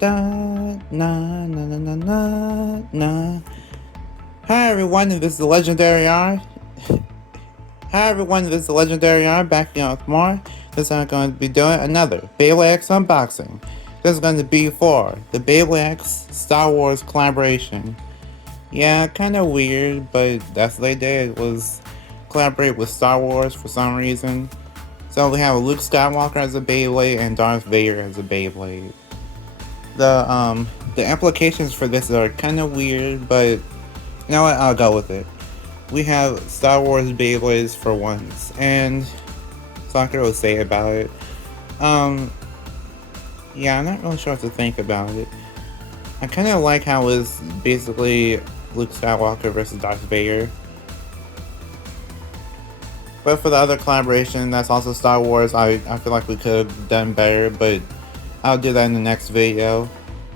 Da, na, na, na, na, na, na. Hi everyone, this is the Legendary R. Hi everyone, this is the Legendary R, back again with more. This time I'm going to be doing another Beyblade X unboxing. This is going to be for the Beyblade X Star Wars collaboration. Yeah, kind of weird, but that's what they did, was collaborate with Star Wars for some reason. So we have Luke Skywalker as a Beyblade and Darth Vader as a Beyblade. The implications for this are kind of weird, but you know what, I'll go with it. We have Star Wars Beyblades for once, and that's all I can really say about it. Yeah, I'm not really sure what to think about it. I kind of like how it's basically Luke Skywalker versus Darth Vader. But for the other collaboration, that's also Star Wars, I feel like we could have done better, but I'll do that in the next video.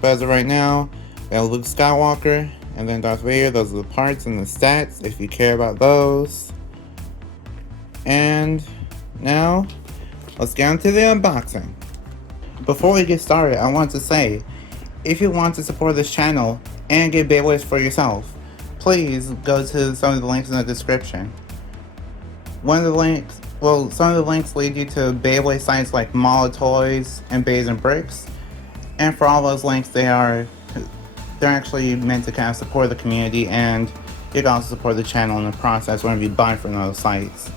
But as of right now, we have Luke Skywalker and then Darth Vader. Those are the parts and the stats if you care about those. And now, let's get into the unboxing. Before we get started, I want to say, if you want to support this channel and get Beyblades for yourself, please go to some of the links in the description. Some of the links lead you to Beyblade sites like Mall of Toys and Bays and Bricks. And for all those links, they're actually meant to kind of support the community, and you can also support the channel in the process whenever you buy from those sites.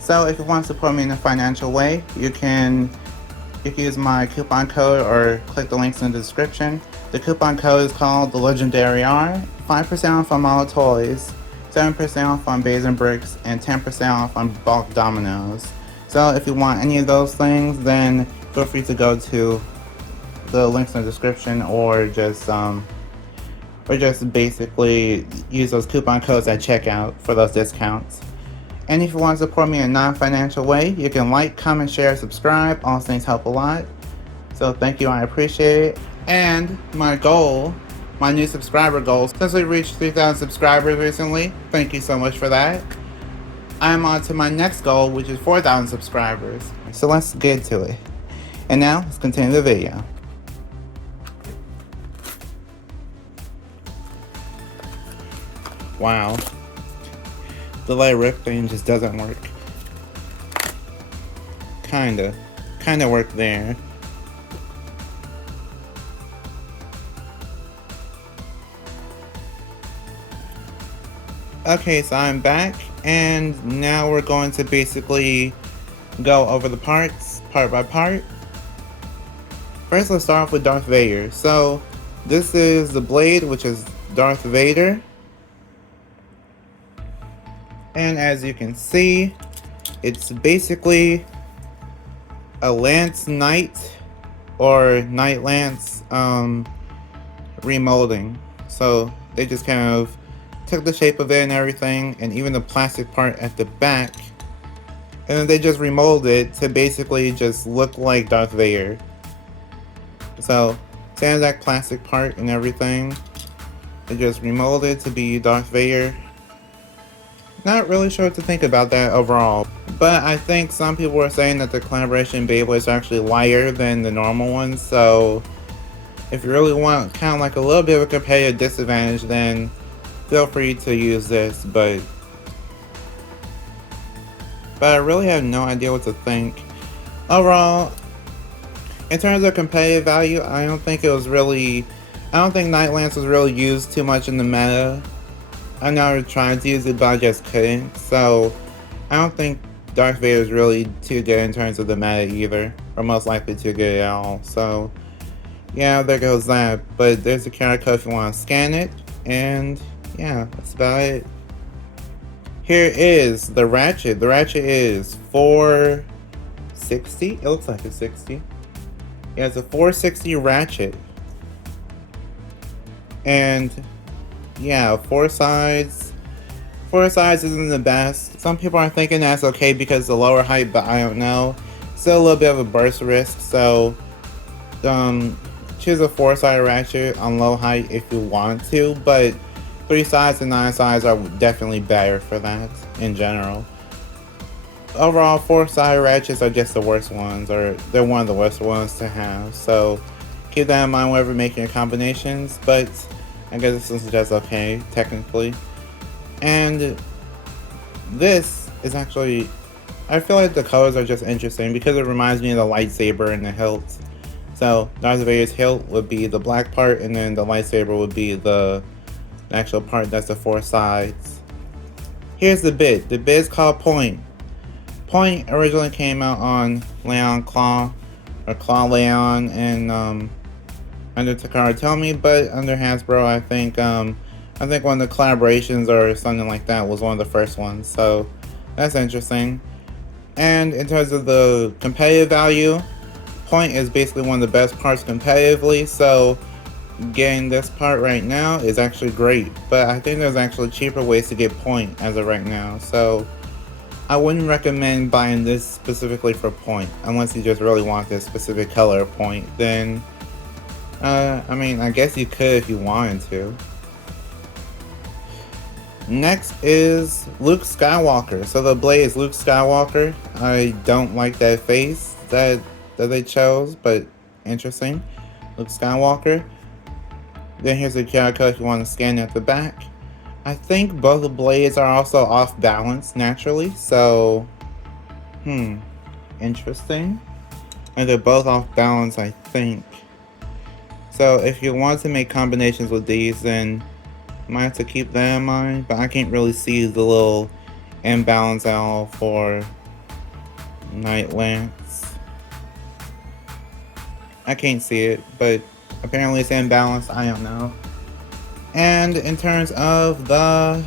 So if you want to support me in a financial way, you can use my coupon code or click the links in the description. The coupon code is called the Legendary R. 5% off on Mall of Toys, 7% off on Bays and Bricks, and 10% off on bulk dominoes. So if you want any of those things, then feel free to go to the links in the description, or just basically use those coupon codes at checkout for those discounts. And if you want to support me in a non-financial way, you can like, comment, share, subscribe. All things help a lot. So thank you, I appreciate it. And my goal, my new subscriber goal, since we reached 3,000 subscribers recently, thank you so much for that. I'm on to my next goal, which is 4,000 subscribers. So let's get to it. And now, let's continue the video. Wow. The light rip thing just doesn't work. Kinda worked there. Okay, so I'm back, and now we're going to basically go over the parts, part by part. First, let's start off with Darth Vader. So, this is the blade, which is Darth Vader. And as you can see, it's basically a Lance Knight or Knight Lance remolding. So they just kind of took the shape of it and everything, and even the plastic part at the back, and then they just remolded it to basically just look like Darth Vader. So same exact plastic part and everything. They just remolded it to be Darth Vader. Not really sure what to think about that overall, but I think some people are saying that the collaboration Beyblades are actually lighter than the normal ones, so if you really want kind of like a little bit of a competitive disadvantage, then feel free to use this, but I really have no idea what to think. Overall, in terms of competitive value, I don't think Knight Lance was really used too much in the meta. I know I was trying to use it, but I just couldn't. So I don't think Darth Vader is really too good in terms of the meta either, or most likely too good at all. So yeah, there goes that. But there's a QR code if you want to scan it, and yeah, that's about it. Here is the ratchet. The ratchet is 460. It looks like it's 60. Yeah, it's a 460 ratchet, and yeah, four sides isn't the best. Some people are thinking that's okay because the lower height, but I don't know. Still a little bit of a burst risk, so choose a 4-side ratchet on low height if you want to, but 3 sides and 9 sides are definitely better for that in general. Overall, 4-side ratchets are just the worst ones, or they're one of the worst ones to have, so keep that in mind whenever making your combinations, but I guess this is just okay, technically. And this is actually, I feel like the colors are just interesting because it reminds me of the lightsaber and the hilt. So Darth Vader's hilt would be the black part, and then the lightsaber would be the actual part that's the four sides. Here's the bit. The bit is called Point. Point originally came out on Leon Claw, or Claw Leon, and under Takara Tomy, but under Hasbro, I think one of the collaborations or something like that was one of the first ones. So that's interesting. And in terms of the competitive value, Point is basically one of the best parts competitively. So getting this part right now is actually great, but I think there's actually cheaper ways to get Point as of right now. So I wouldn't recommend buying this specifically for Point unless you just really want this specific color of Point. Then I mean, I guess you could if you wanted to. Next is Luke Skywalker. So the blade is Luke Skywalker. I don't like that face that they chose, but interesting. Luke Skywalker. Then here's the QR code if you want to scan at the back. I think both the blades are also off balance naturally, so interesting. And they're both off balance, I think. So if you want to make combinations with these, then you might have to keep that in mind, but I can't really see the little imbalance at all for Night Lance. I can't see it, but apparently it's imbalanced, I don't know. And in terms of the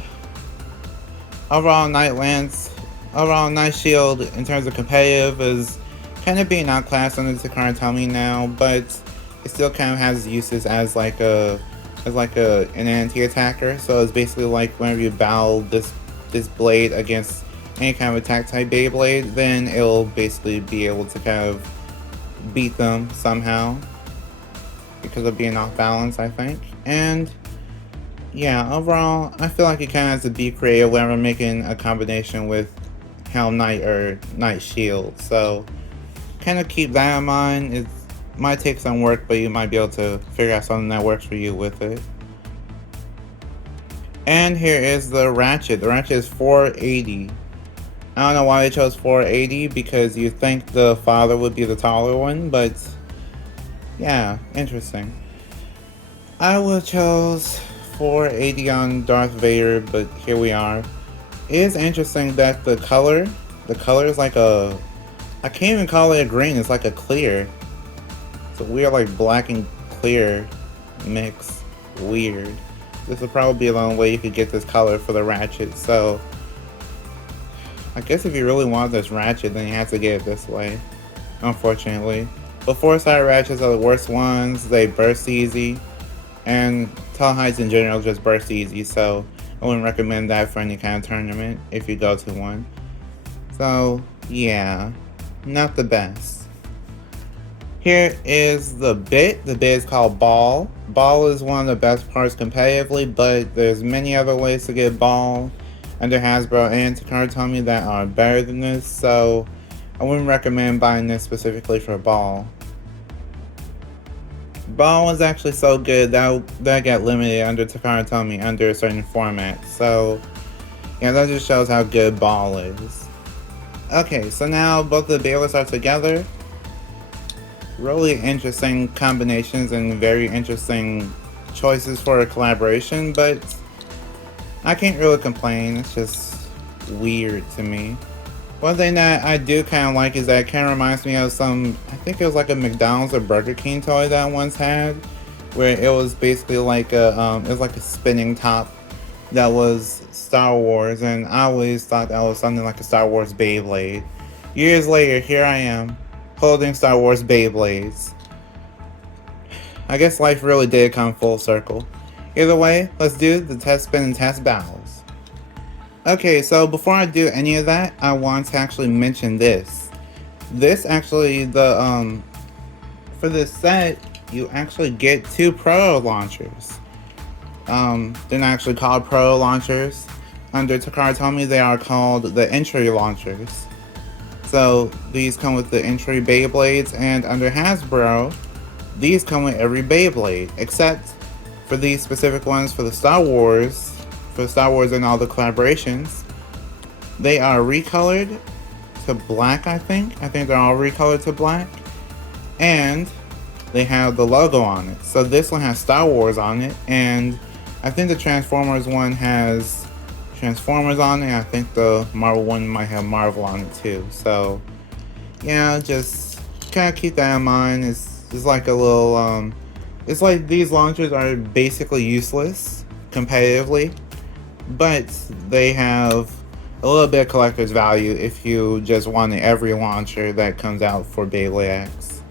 overall Night Lance, overall Night Shield in terms of competitive is kind of being outclassed under Takara Tomy now, but it still kind of has uses as like an anti-attacker. So it's basically like whenever you battle this blade against any kind of attack type Beyblade, then it'll basically be able to kind of beat them somehow because of being off balance, I think. And yeah, overall, I feel like it kind of has to be creative whenever making a combination with Helm Knight or Night Shield. So kind of keep that in mind. It might take some work, but you might be able to figure out something that works for you with it. And here is the Ratchet. The Ratchet is 480. I don't know why they chose 480, because you think the father would be the taller one, but yeah, interesting. I would have chose 480 on Darth Vader, but here we are. It is interesting that the color is like a, I can't even call it a green, it's like a clear. It's a weird like black and clear mix. Weird. This would probably be the only way you could get this color for the Ratchet, so I guess if you really want this Ratchet, then you have to get it this way, unfortunately. But four-sided Ratchets are the worst ones. They burst easy, and tall heights in general just burst easy, so I wouldn't recommend that for any kind of tournament if you go to one. So yeah, not the best. Here is the bit. The bit is called Ball. Ball is one of the best parts competitively, but there's many other ways to get Ball under Hasbro and Takara Tomy that are better than this, so I wouldn't recommend buying this specifically for Ball. Ball was actually so good that got limited under Takara Tomy under a certain format, so yeah, that just shows how good Ball is. Okay, so now both the Beyblades are together. Really interesting combinations and very interesting choices for a collaboration, but I can't really complain. It's just weird to me. One thing that I do kind of like is that it kind of reminds me of some, I think it was like a McDonald's or Burger King toy that I once had, where it was basically like it was like a spinning top that was Star Wars, and I always thought that was something like a Star Wars Beyblade. Years later, here I am, holding Star Wars Beyblades. I guess life really did come full circle. Either way, let's do the test spin and test battles. Okay, so before I do any of that, I want to actually mention this. This actually, for this set, you actually get 2 proto launchers. They're not actually called proto launchers. Under Takara Tomy, they are called the entry launchers. So these come with the entry Beyblades, and under Hasbro, these come with every Beyblade, except for these specific ones for the Star Wars, and all the collaborations. They are recolored to black, I think. They're all recolored to black. And they have the logo on it. So this one has Star Wars on it, and I think the Transformers one has Transformers on it. I think the Marvel one might have Marvel on it too. So yeah, just kind of keep that in mind. It's like a little, it's like these launchers are basically useless competitively, but they have a little bit of collector's value if you just want every launcher that comes out for Beyblade X.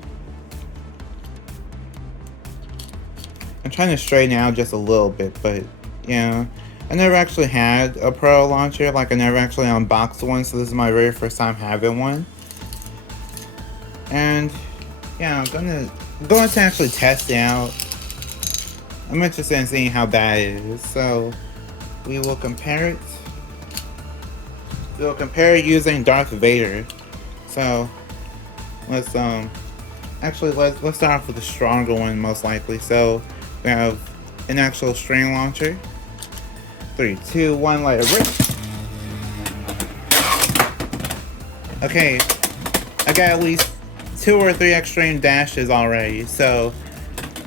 I'm trying to straighten out just a little bit, but yeah. I never actually had a Pro launcher, like I never actually unboxed one, so this is my very first time having one. And yeah, I'm going to actually test it out. I'm interested in seeing how bad it is, so we will compare it. We'll compare it using Darth Vader. So let's start off with the stronger one, most likely. So we have an actual string launcher. 3, 2, 1, let it rip. Okay, I got at least 2 or 3 extreme dashes already, so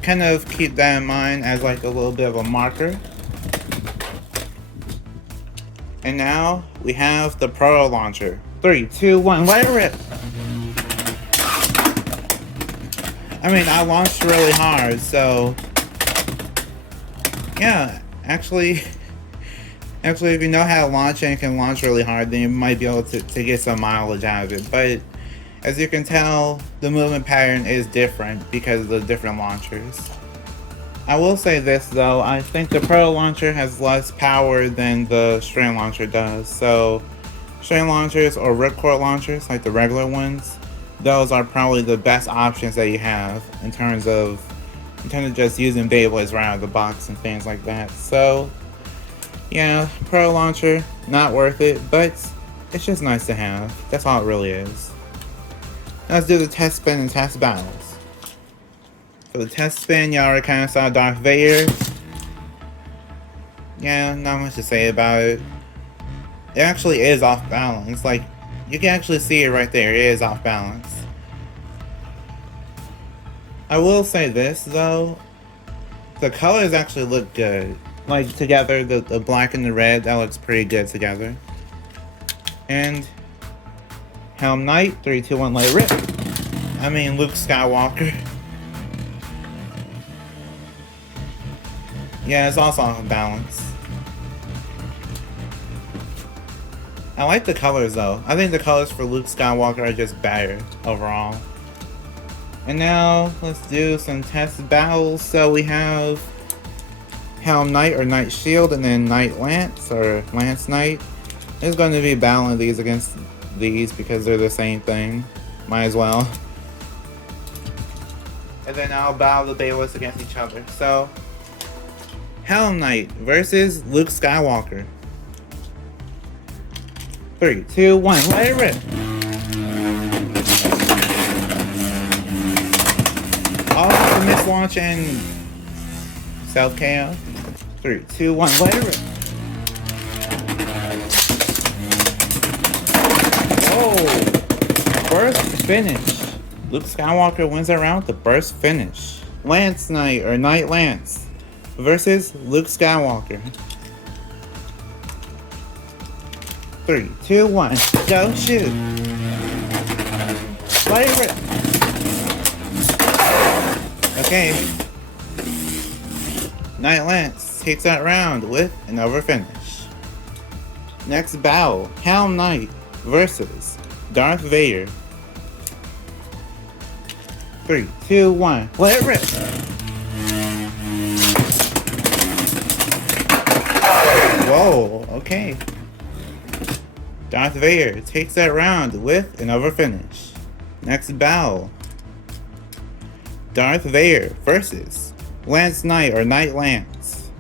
kind of keep that in mind as like a little bit of a marker. And now we have the Pro launcher. 3, 2, 1, let it rip. I mean, I launched really hard, so yeah, actually, if you know how to launch and can launch really hard, then you might be able to get some mileage out of it. But as you can tell, the movement pattern is different because of the different launchers. I will say this though, I think the Pro launcher has less power than the string launcher does. So string launchers or ripcord launchers, like the regular ones, those are probably the best options that you have in terms of just using Beyblades right out of the box and things like that. So yeah, Pro launcher, not worth it, but it's just nice to have. That's all it really is. Now let's do the test spin and test battles. For the test spin, y'all already kind of saw Darth Vader. Yeah, not much to say about it. It actually is off balance. Like, you can actually see it right there. It is off balance. I will say this though, the colors actually look good. Like together, the black and the red, that looks pretty good together. And Helm Knight, 3, 2, 1, let it rip. I mean, Luke Skywalker. Yeah, it's also off balance. I like the colors though. I think the colors for Luke Skywalker are just better overall. And now let's do some test battles. So we have Helm Knight or Knight Shield, and then Knight Lance or Lance Knight. It's going to be battling these against these because they're the same thing. Might as well. And then I'll battle the Beyblades against each other. So Helm Knight versus Luke Skywalker. 3, 2, 1, let it rip. All the miss launch and self KO. 3, 2, 1, let it rip. Oh, burst finish. Luke Skywalker wins that round with the burst finish. Lance Knight or Knight Lance versus Luke Skywalker. 3, 2, 1, go shoot. Let it rip. Okay. Knight Lance takes that round with an over finish. Next battle, Helm Knight versus Darth Vader. 3, 2, 1, let it rip. Whoa, okay. Darth Vader takes that round with an over finish. Next battle, Darth Vader versus Lance Knight or Knight Lance.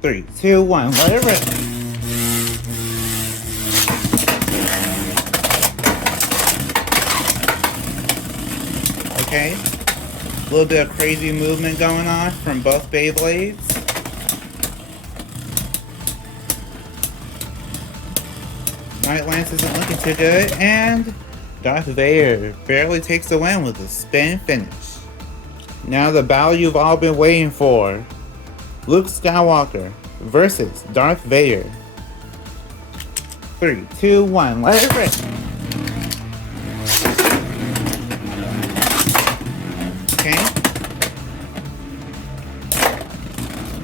3, 2, 1, let it rip. Okay? A little bit of crazy movement going on from both Beyblades. Night Lance isn't looking too good, and Darth Vader barely takes the win with a spin finish. Now the battle you've all been waiting for. Luke Skywalker versus Darth Vader. 3, 2, 1, let it rip! Okay.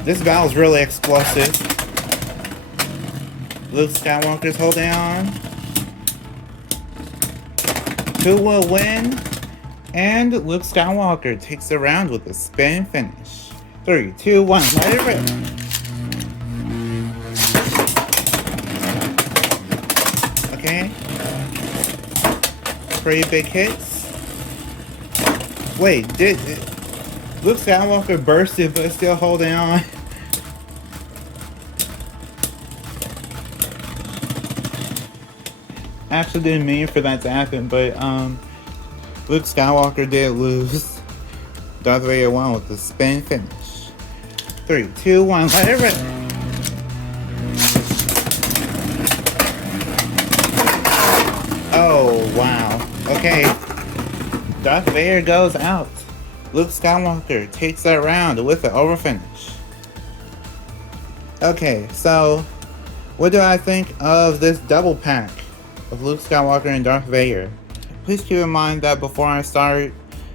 This battle's really explosive. Luke Skywalker's holding on. Who will win? And Luke Skywalker takes the round with a spin finish. 3, 2, 1, let it rip! Okay. Pretty big hits. Wait, did Luke Skywalker bursted but still holding on? Actually didn't mean for that to happen, but Luke Skywalker did lose. Darth Vader won with the spin finish. 3, 2, 1, let it rip! Oh, wow. Okay. Darth Vader goes out. Luke Skywalker takes that round with the overfinish. Okay, so what do I think of this double pack of Luke Skywalker and Darth Vader? Please keep in mind that before I start,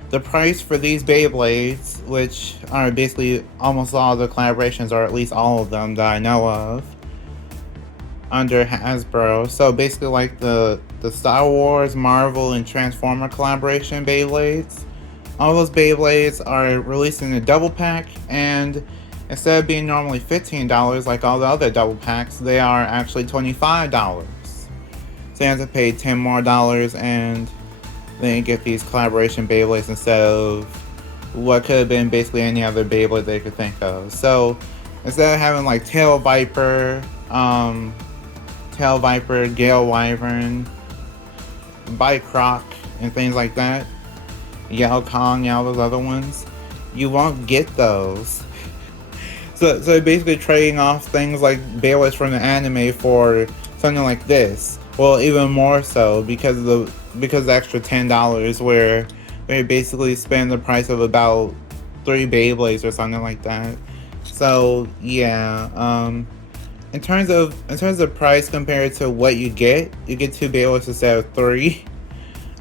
the price for these Beyblades, which are basically almost all the collaborations, or at least all of them that I know of, under Hasbro. So basically like the Star Wars, Marvel, and Transformer collaboration Beyblades. All those Beyblades are released in a double pack, and instead of being normally $15 like all the other double packs, they are actually $25. So you have to pay $10 more, and then you get these collaboration Beyblades instead of what could have been basically any other Beyblade they could think of. So instead of having like Tail Viper, Gale Wyvern, Bike Croc, and things like that, Yao Kong, all those other ones, you won't get those. So basically trading off things like Beyblades from the anime for something like this. Well, even more so because of the extra $10, where they basically spend the price of about 3 Beyblades or something like that. So yeah, in terms of price compared to what you get 2 Beyblades instead of 3.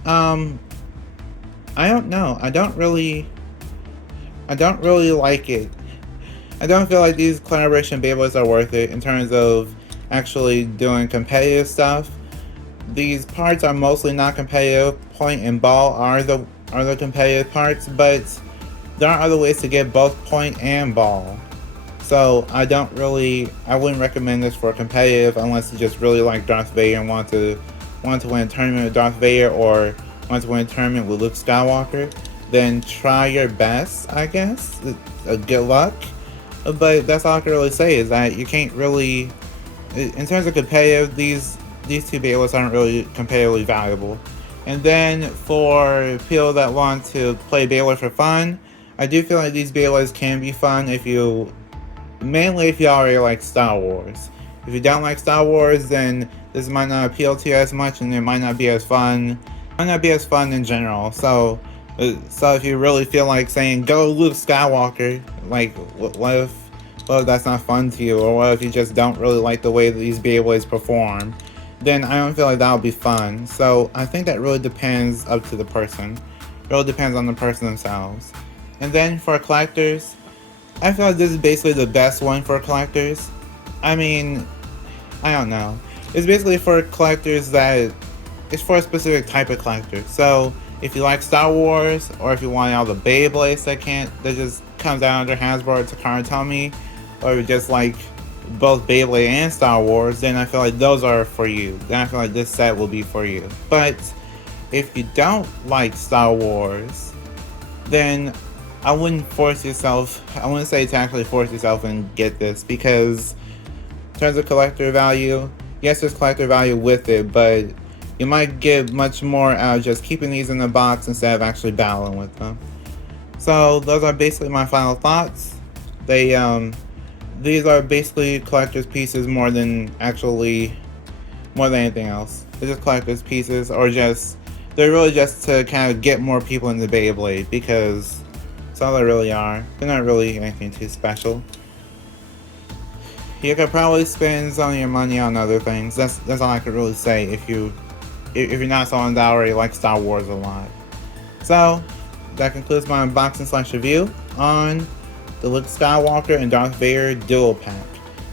I don't know. I don't really like it. I don't feel like these collaboration Beyblades are worth it in terms of actually doing competitive stuff. These parts are mostly not competitive. Point and ball are the competitive parts, but there are other ways to get both point and ball. So I wouldn't recommend this for competitive unless you just really like Darth Vader and want to win a tournament with Darth Vader, or want to win a tournament with Luke Skywalker. Then try your best, I guess. Good luck. But that's all I can really say, is that you can't really, in terms of competitive, these 2 Beyblades aren't really competitively valuable. And then for people that want to play Beyblade for fun, I do feel like these Beyblades can be fun mainly if you already like Star Wars. If you don't like Star Wars, then this might not appeal to you as much, and it might not be as fun. Might not be as fun in general. So if you really feel like saying go Luke Skywalker, like what if that's not fun to you, or what if you just don't really like the way that these Beyblades perform, then I don't feel like that would be fun. So I think that really depends up to the person. It really depends on the person themselves. And then for collectors, I feel like this is basically the best one for collectors. I mean, I don't know. It's basically for collectors that it's for a specific type of collector. So if you like Star Wars, or if you want all the Beyblades that just comes out under Hasbro or Takara Tomy, or if you just like both Beyblade and Star Wars, then I feel like those are for you. Then I feel like this set will be for you. But if you don't like Star Wars, then I wouldn't say to actually force yourself and get this, because in terms of collector value, yes, there's collector value with it, but You might get much more out of just keeping these in the box instead of actually battling with them. So those are basically my final thoughts. These are basically collector's pieces more than anything else. They're just collector's pieces, or they're really just to kind of get more people into Beyblade, because that's all they really are. They're not really anything too special. You could probably spend some of your money on other things. That's all I could really say if you're not someone that already likes Star Wars a lot. So that concludes my unboxing / review on the Luke Skywalker and Darth Vader dual pack.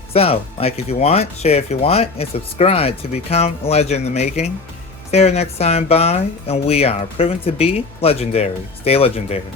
So, like if you want, share if you want, and subscribe to become a legend in the making. See you next time, bye, and we are proven to be legendary. Stay legendary.